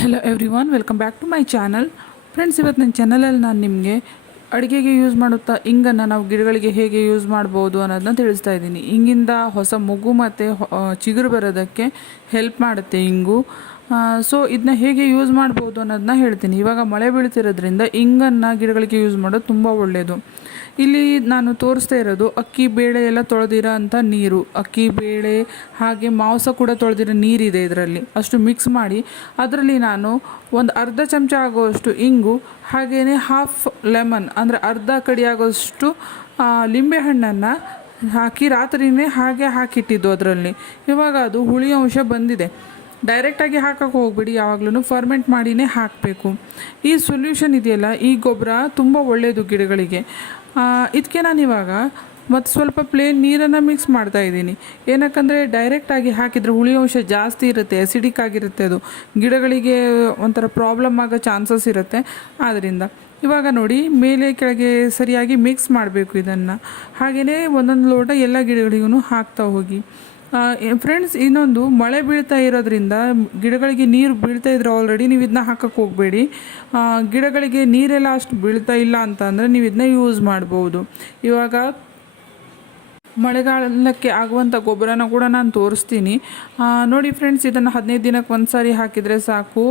Hello everyone welcome back to my channel friends ಇವತ್ತು ನನ್ನ ಚಾನಲಲ್ಲಿ ನಾನು ನಿಮಗೆ ಅಡುಗೆಗೆ ಯೂಸ್ ಮಾಡುತ್ತಾ, ಇಂಗನ್ನು ನಾವು ಗಿಡಗಳಿಗೆ ಹೇಗೆ ಯೂಸ್ ಮಾಡ್ಬೋದು ಅನ್ನೋದನ್ನ ತಿಳಿಸ್ತಾ ಇದ್ದೀನಿ. ಇಂಗಿಂದ ಹೊಸ ಮಗು ಮತ್ತು ಚಿಗುರು ಬರೋದಕ್ಕೆ ಹೆಲ್ಪ್ ಮಾಡುತ್ತೆ ಇಂಗು. ಸೊ ಇದನ್ನ ಹೇಗೆ ಯೂಸ್ ಮಾಡ್ಬೋದು ಅನ್ನೋದನ್ನ ಹೇಳ್ತೀನಿ. ಇವಾಗ ಮಳೆ ಬೀಳ್ತಿರೋದ್ರಿಂದ ಇಂಗನ್ನು ಗಿಡಗಳಿಗೆ ಯೂಸ್ ಮಾಡೋದು ತುಂಬ ಒಳ್ಳೆಯದು ಇಲ್ಲಿ ನಾನು ತೋರಿಸ್ತಾ ಇರೋದು, ಅಕ್ಕಿ ಬೇಳೆ ಎಲ್ಲ ತೊಳೆದಿರೋ ಅಂಥ ನೀರು. ಅಕ್ಕಿ ಬೇಳೆ, ಹಾಗೆ ಮಾಂಸ ಕೂಡ ತೊಳೆದಿರೋ ನೀರಿದೆ ಇದರಲ್ಲಿ. ಅಷ್ಟು ಮಿಕ್ಸ್ ಮಾಡಿ, ಅದರಲ್ಲಿ ನಾನು ಒಂದು ಅರ್ಧ ಚಮಚ ಆಗುವಷ್ಟು ಇಂಗು ಹಾಗೆಯೇ ಹಾಫ್ ಲೆಮನ್ ಅಂದರೆ ಅರ್ಧ ಕಡಿ ಆಗೋಷ್ಟು ಲಿಂಬೆಹಣ್ಣನ್ನು ಹಾಕಿ ರಾತ್ರಿನೇ ಹಾಗೆ ಹಾಕಿಟ್ಟಿದ್ದು ಅದರಲ್ಲಿ. ಇವಾಗ ಅದು ಹುಳಿ ಅಂಶ ಬಂದಿದೆ. ಡೈರೆಕ್ಟಾಗಿ ಹಾಕೋಕೆ ಹೋಗ್ಬಿಡಿ ಯಾವಾಗಲೂ ಫರ್ಮೆಂಟ್ ಮಾಡಿನೇ ಹಾಕಬೇಕು. ಈ ಸೊಲ್ಯೂಷನ್ ಇದೆಯಲ್ಲ, ಈ ಗೊಬ್ಬರ ತುಂಬ ಒಳ್ಳೆಯದು ಗಿಡಗಳಿಗೆ. ಇದಕ್ಕೆ ನಾನು ಇವಾಗ ಮತ್ತು ಸ್ವಲ್ಪ ಪ್ಲೇನ್ ನೀರನ್ನು ಮಿಕ್ಸ್ ಮಾಡ್ತಾ ಇದ್ದೀನಿ. ಏನಕ್ಕಂದರೆ ಡೈರೆಕ್ಟಾಗಿ ಹಾಕಿದರೆ ಹುಳಿ ಅಂಶ ಜಾಸ್ತಿ ಇರುತ್ತೆ ಅಸಿಡಿಕ್ ಆಗಿರುತ್ತೆ ಅದು. ಗಿಡಗಳಿಗೆ ಒಂಥರ ಪ್ರಾಬ್ಲಮ್ ಆಗೋ ಚಾನ್ಸಸ್ ಇರುತ್ತೆ. ಆದ್ದರಿಂದ ಇವಾಗ ನೋಡಿ, ಮೇಲೆ ಕೆಳಗೆ ಸರಿಯಾಗಿ ಮಿಕ್ಸ್ ಮಾಡಬೇಕು ಇದನ್ನು. ಹಾಗೆಯೇ ಒಂದೊಂದು ಲೋಟ ಎಲ್ಲ ಗಿಡಗಳಿಗೂ ಹಾಕ್ತಾ ಹೋಗಿ. ಫ್ರೆಂಡ್ಸ್ ಇನ್ನೊಂದು, ಮಳೆ ಬೀಳ್ತಾ ಇರೋದ್ರಿಂದ ಗಿಡಗಳಿಗೆ ನೀರು ಬೀಳ್ತಾ ಇದ್ರೆ ಆಲ್ರೆಡಿ ನೀವು ಇದನ್ನ ಹಾಕಕ್ಕೆ ಹೋಗಬೇಡಿ. ಗಿಡಗಳಿಗೆ ನೀರೆಲ್ಲ ಅಷ್ಟು ಬೀಳ್ತಾ ಇಲ್ಲ ಅಂತ ಅಂದರೆ ನೀವು ಇದನ್ನ ಯೂಸ್ ಮಾಡ್ಬೋದು. ಇವಾಗ ಮಳೆಗಾಲಕ್ಕೆ ಆಗುವಂಥ ಗೊಬ್ಬರನ ಕೂಡ ನಾನು ತೋರಿಸ್ತೀನಿ. ನೋಡಿ ಫ್ರೆಂಡ್ಸ್ ಇದನ್ನು ಹದಿನೈದು ದಿನಕ್ಕೆ ಒಂದು ಸಾರಿ ಹಾಕಿದರೆ ಸಾಕು.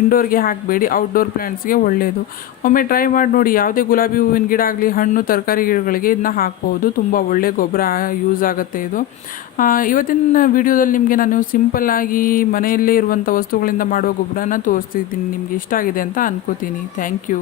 ಇಂಡೋರ್ಗೆ ಹಾಕಬೇಡಿ ಔಟ್ಡೋರ್ ಪ್ಲ್ಯಾಂಟ್ಸ್ಗೆ ಒಳ್ಳೆಯದು ಒಮ್ಮೆ ಟ್ರೈ ಮಾಡಿ ನೋಡಿ, ಯಾವುದೇ ಗುಲಾಬಿ ಹೂವಿನ ಗಿಡ ಆಗಲಿ, ಹಣ್ಣು, ತರಕಾರಿ ಗಿಡಗಳಿಗೆ ಇದನ್ನ ಹಾಕ್ಬೋದು. ತುಂಬ ಒಳ್ಳೆಯ ಗೊಬ್ಬರ ಯೂಸ್ ಆಗುತ್ತೆ ಇದು. ಇವತ್ತಿನ ವಿಡಿಯೋದಲ್ಲಿ ನಿಮಗೆ ನಾನು ಸಿಂಪಲ್ಲಾಗಿ ಮನೆಯಲ್ಲೇ ಇರುವಂಥ ವಸ್ತುಗಳಿಂದ ಮಾಡುವ ಗೊಬ್ಬರನ ತೋರಿಸ್ತಿದ್ದೀನಿ. ನಿಮಗೆ ಇಷ್ಟ ಆಗಿದೆ ಅಂತ ಅನ್ಕೋತೀನಿ. Thank you